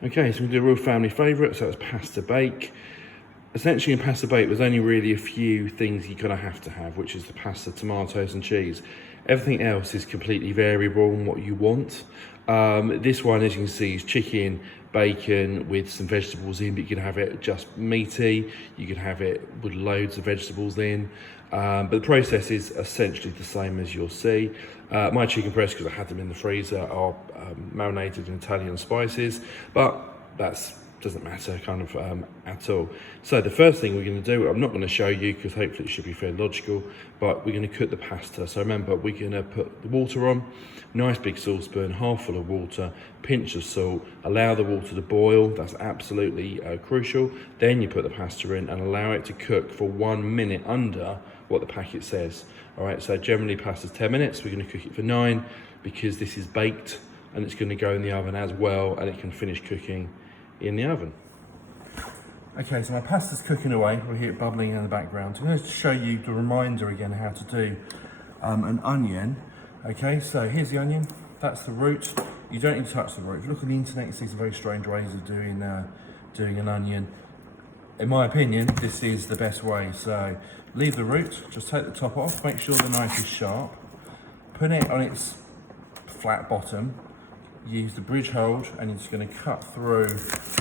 Okay, so we do a real family favourite, so it's pasta bake. Essentially in pasta bake, there's only really a few things you're gonna have to have, which is the pasta, tomatoes and cheese. Everything else is completely variable in what you want. This one, as you can see, is chicken, bacon with some vegetables in, but you can have it just meaty, you can have it with loads of vegetables in. But the process is essentially the same as you'll see. My chicken breasts, because I had them in the freezer, are marinated in Italian spices, but that's doesn't matter kind of at all. So the first thing we're going to do, I'm not going to show you because hopefully it should be fairly logical, but we're going to cook the pasta. So remember, we're going to put the water on, nice big saucepan, half full of water, pinch of salt, allow the water to boil, that's absolutely crucial. Then you put the pasta in and allow it to cook for 1 minute under what the packet says. All right, so generally pasta's 10 minutes, we're going to cook it for 9 because this is baked and it's going to go in the oven as well, and it can finish cooking in the oven. Okay, so my pasta's cooking away. We'll hear it bubbling in the background. I'm going to show you the reminder again how to do an onion. Okay, so here's the onion. That's the root. You don't need to touch the root. If you look on the internet, you see some very strange ways of doing an onion. In my opinion, this is the best way. So leave the root, just take the top off, make sure the knife is sharp, put it on its flat bottom, use the bridge hold, and you're just going to cut through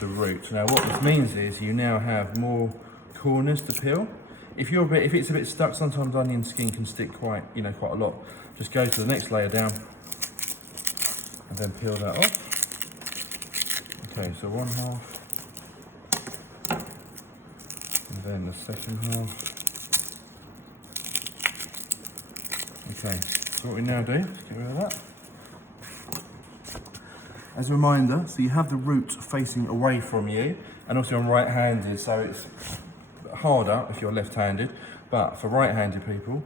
the root. Now what this means is you now have more corners to peel. If it's a bit stuck, sometimes onion skin can stick quite a lot. Just go to the next layer down and then peel that off. Okay, so one half, and then the second half. Okay, so what we now do is get rid of that. As a reminder, so you have the root facing away from you, and also I'm right-handed, so it's harder if you're left-handed, but for right-handed people,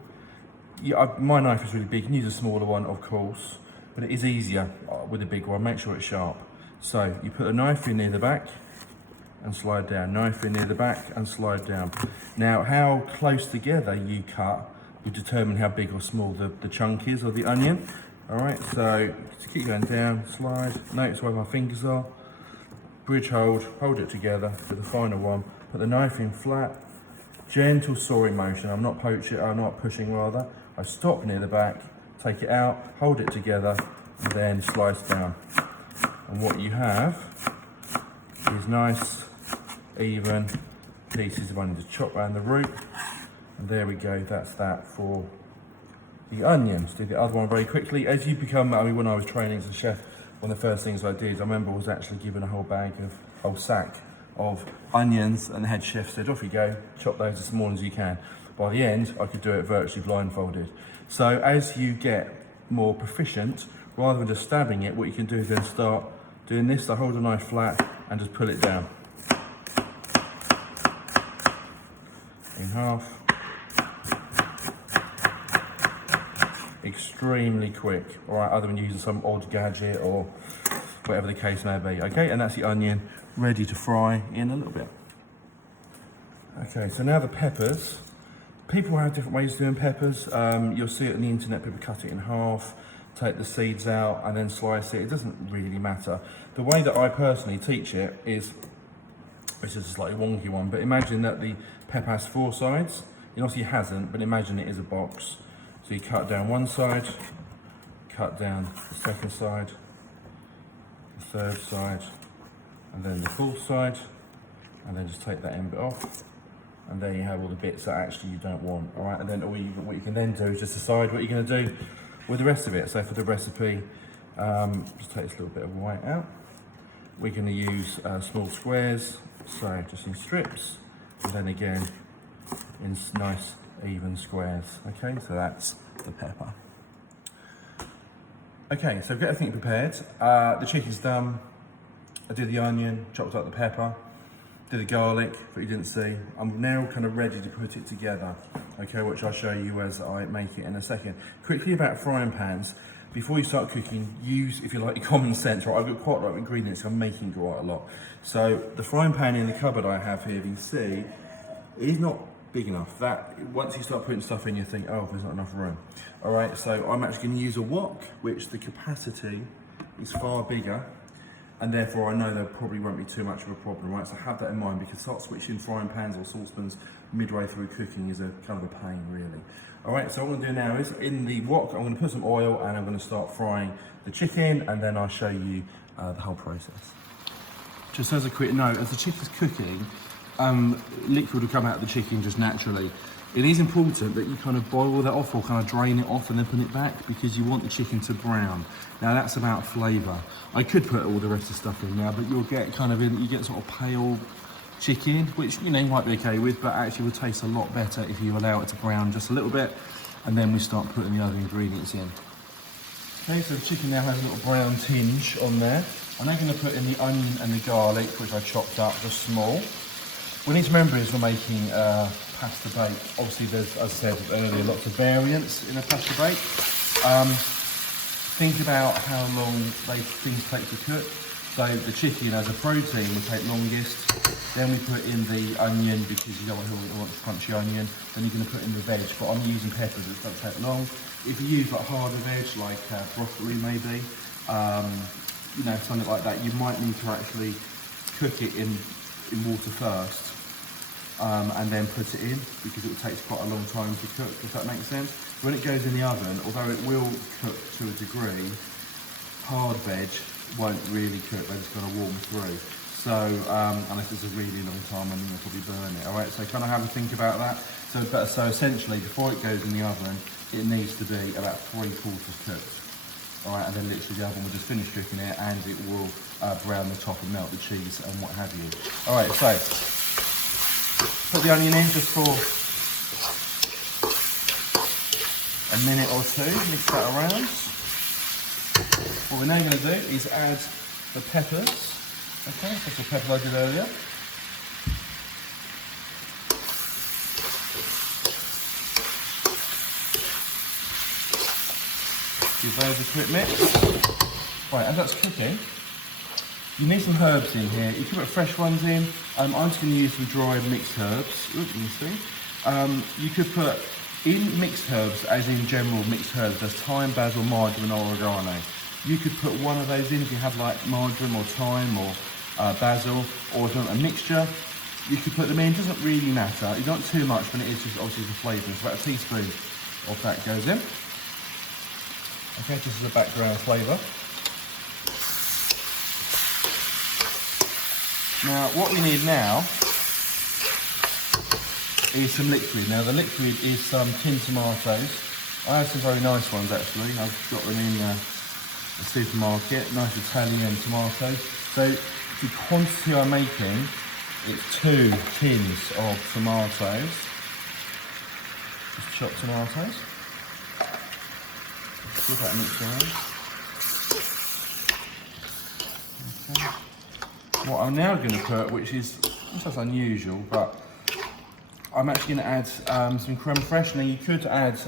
my knife is really big. You can use a smaller one, of course, but it is easier with a big one. Make sure it's sharp. So you put a knife in near the back and slide down, knife in near the back and slide down. Now, how close together you cut will determine how big or small the chunk is of the onion. All right, so to keep going down, slide, notice where my fingers are, bridge hold it together for the final one, put the knife in flat, gentle sawing motion, I'm not pushing rather, I stop near the back, take it out, hold it together, and then slice down. And what you have is nice, even pieces of onion. Just chop around the root, and there we go, that's that for the onions. Do the other one very quickly. As you become, when I was training as a chef, one of the first things I did, I remember was actually given a whole sack of onions, and the head chef said, off you go, chop those as small as you can. By the end, I could do it virtually blindfolded. So as you get more proficient, rather than just stabbing it, what you can do is then start doing this. So hold the knife flat and just pull it down. In half. Extremely quick, all right, other than using some odd gadget or whatever the case may be. Okay, and that's the onion ready to fry in a little bit. Okay, so now the peppers. People have different ways of doing peppers. You'll see it on the internet, people cut it in half, take the seeds out and then slice it. It doesn't really matter. The way that I personally teach it is, which is a slightly wonky one, but imagine that the pepper has 4 sides. It obviously hasn't, but imagine it is a box. So you cut down one side, cut down the second side, the third side, and then the fourth side, and then just take that end bit off, and there you have all the bits that actually you don't want. All right, and then what you can then do is just decide what you're going to do with the rest of it. So for the recipe, just take this little bit of white out. We're going to use small squares, so just in strips, and then again in nice even squares. Okay, so that's the pepper. Okay, so I've got everything prepared. The chicken's done. I did the onion, chopped up the pepper, did the garlic, but you didn't see. I'm now kind of ready to put it together, okay, which I'll show you as I make it in a second. Quickly about frying pans. Before you start cooking, use, if you like, your common sense, right? I've got quite a lot of ingredients, I'm making quite a lot. So the frying pan in the cupboard I have here, you can see, is not big enough. That once you start putting stuff in, you think, oh, there's not enough room. All right, so I'm actually going to use a wok, which the capacity is far bigger, and therefore I know there probably won't be too much of a problem, right? So have that in mind, because start switching frying pans or saucepans midway through cooking is a kind of a pain, really. All right, so what I'm gonna do now is in the wok, I'm gonna put some oil and I'm gonna start frying the chicken, and then I'll show you the whole process. Just as a quick note, as the chicken's cooking, liquid will come out of the chicken just naturally. It is important that you kind of boil that off or kind of drain it off and then put it back, because you want the chicken to brown. Now that's about flavour. I could put all the rest of the stuff in now, but you'll get kind of you get sort of pale chicken, which you might be okay with, but actually will taste a lot better if you allow it to brown just a little bit, and then we start putting the other ingredients in. Okay, so the chicken now has a little brown tinge on there. I'm now going to put in the onion and the garlic, which I chopped up just small. What we need to remember is we're making pasta bake. Obviously there's, as I said earlier, lots of variants in a pasta bake. Think about how long things take to cook. So the chicken as a protein will take longest. Then we put in the onion, because you don't want the crunchy onion. Then you're going to put in the veg, but I'm using peppers, it doesn't take long. If you use like harder veg, like broccoli maybe, something like that, you might need to actually cook it in water first. And then put it in, because it will take quite a long time to cook, if that makes sense. When it goes in the oven, although it will cook to a degree, hard veg won't really cook, they're just going to warm through. So, unless it's a really long time, and you'll probably burn it, all right? So kind of have a think about that. So essentially, before it goes in the oven, it needs to be about 3/4 cooked. All right, and then literally the oven will just finish cooking it, and it will brown the top and melt the cheese and what have you. All right, so put the onion in just for a minute or two, mix that around. What we're now going to do is add the peppers. Okay, that's the peppers I did earlier. Give those a quick mix. Right, as that's cooking, you need some herbs in here. You can put fresh ones in. I'm just going to use some dried mixed herbs. Ooh, you see. You could put in mixed herbs, as in general mixed herbs, there's thyme, basil, marjoram, and oregano. You could put one of those in if you have like marjoram or thyme or basil, or if you want a mixture. You could put them in. It doesn't really matter. You don't want too much, but it is just obviously the flavour. So about a teaspoon of that goes in. Okay, just as a background flavour. Now, what we need now is some liquid. Now, the liquid is some tinned tomatoes. I have some very nice ones, actually. I've got them in the supermarket, nice Italian tomatoes. So, the quantity I'm making, it's 2 tins of tomatoes. Just chopped tomatoes. Give that a mix around. Okay. What I'm now going to put, which is just unusual, but I'm actually going to add some creme fraiche. Now you could add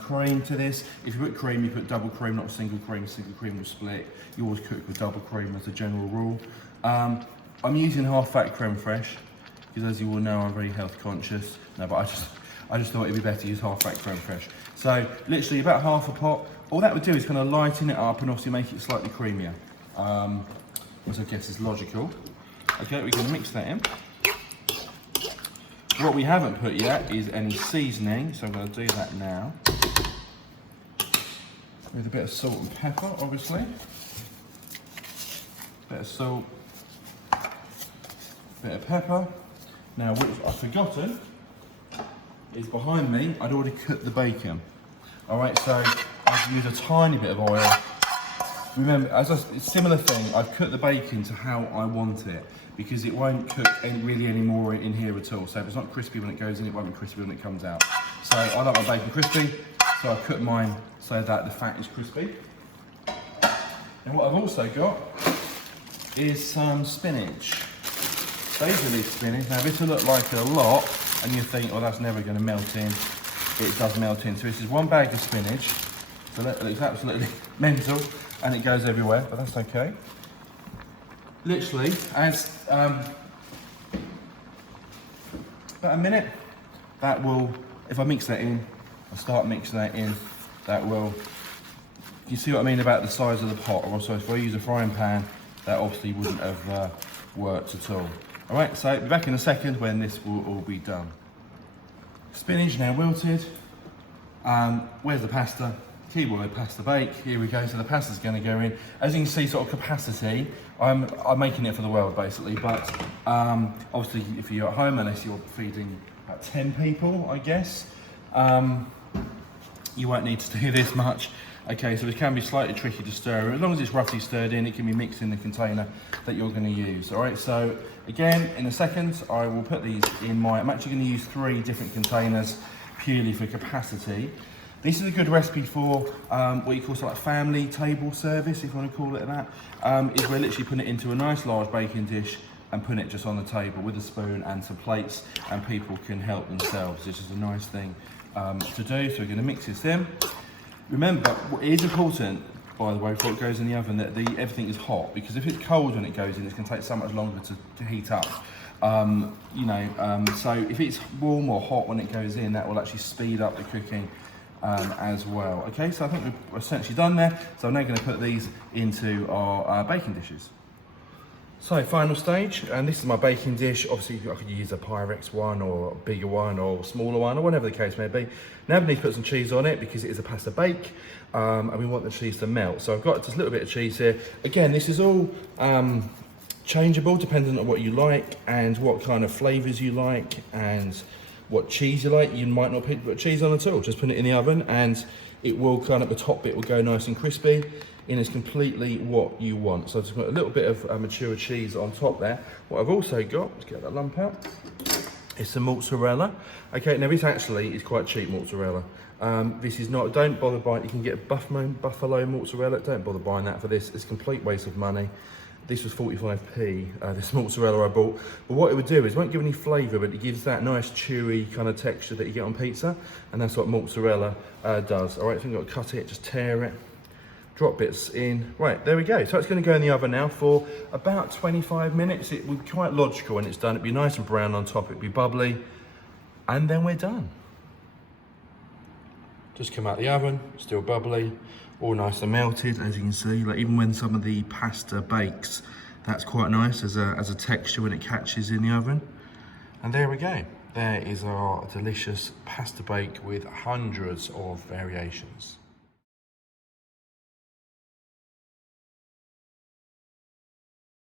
cream to this. If you put cream, you put double cream, not single cream. Single cream will split. You always cook with double cream as a general rule. I'm using half fat creme fraiche, because as you all know, I'm very health conscious. No, but I just thought it'd be better to use half fat creme fraiche. So literally about half a pot. All that would do is kind of lighten it up and obviously make it slightly creamier, which I guess is logical. Okay, we're going to mix that in. What we haven't put yet is any seasoning, so I'm going to do that now. With a bit of salt and pepper, obviously. Bit of salt, bit of pepper. Now, what I've forgotten is behind me, I'd already cooked the bacon. All right, so I've used a tiny bit of oil. Remember, as a similar thing, I've cooked the bacon to how I want it, because it won't cook really any more in here at all. So if it's not crispy when it goes in, it won't be crispy when it comes out. So I like my bacon crispy, so I've cooked mine so that the fat is crispy. And what I've also got is some spinach. Basil leaf spinach. Now this will look like a lot, and you think, oh, that's never going to melt in. It does melt in. So this is 1 bag of spinach. So it's absolutely mental, and it goes everywhere, but that's okay. Literally, as about a minute, that will, if I mix that in, I'll start mixing that in, that will, you see what I mean about the size of the pot? Also, if I use a frying pan, that obviously wouldn't have worked at all. All right, so be back in a second when this will all be done. Spinach now wilted. Where's the pasta? Keyword pasta bake. Here we go. So the pasta's going to go in. As you can see, sort of capacity. I'm making it for the world basically, but obviously if you're at home, unless you're feeding about 10 people, I guess, you won't need to do this much. Okay, so it can be slightly tricky to stir. As long as it's roughly stirred in, it can be mixed in the container that you're going to use. All right, so again, in a second, I will put these in I'm actually going to use 3 different containers purely for capacity. This is a good recipe for what you call sort of like family table service, if you want to call it that. Is we're literally putting it into a nice large baking dish and putting it just on the table with a spoon and some plates, and people can help themselves. This is a nice thing to do. So we're going to mix this in. Remember, it is important, by the way, before it goes in the oven, that everything is hot, because if it's cold when it goes in, it's going to take so much longer to heat up. So if it's warm or hot when it goes in, that will actually speed up the cooking as well. Okay, so I think we're essentially done there. So I'm now going to put these into our baking dishes. So final stage, and this is my baking dish. Obviously I could use a Pyrex one or a bigger one or a smaller one or whatever the case may be. Now we need to put some cheese on it because it is a pasta bake, and we want the cheese to melt. So I've got just a little bit of cheese here. Again, this is all changeable depending on what you like and what kind of flavours you like and what cheese you like. You might not put cheese on at all. Just put it in the oven and it will kind of, the top bit will go nice and crispy. And it's completely what you want. So I've just got a little bit of mature cheese on top there. What I've also got, let's get that lump out, is some mozzarella. Okay, now this actually is quite cheap mozzarella. This is not, don't bother buying, you can get buffalo mozzarella, don't bother buying that for this. It's a complete waste of money. This was 45p, this mozzarella I bought. But what it would do is, it won't give any flavour, but it gives that nice chewy kind of texture that you get on pizza. And that's what mozzarella does. All right, so you've got to cut it, just tear it. Drop bits in. Right, there we go. So it's going to go in the oven now for about 25 minutes. It will be quite logical when it's done. It'll be nice and brown on top. It'll be bubbly. And then we're done. Just come out the oven, still bubbly, all nice and melted, as you can see. Like even when some of the pasta bakes, that's quite nice as a texture when it catches in the oven. And there we go. There is our delicious pasta bake with hundreds of variations.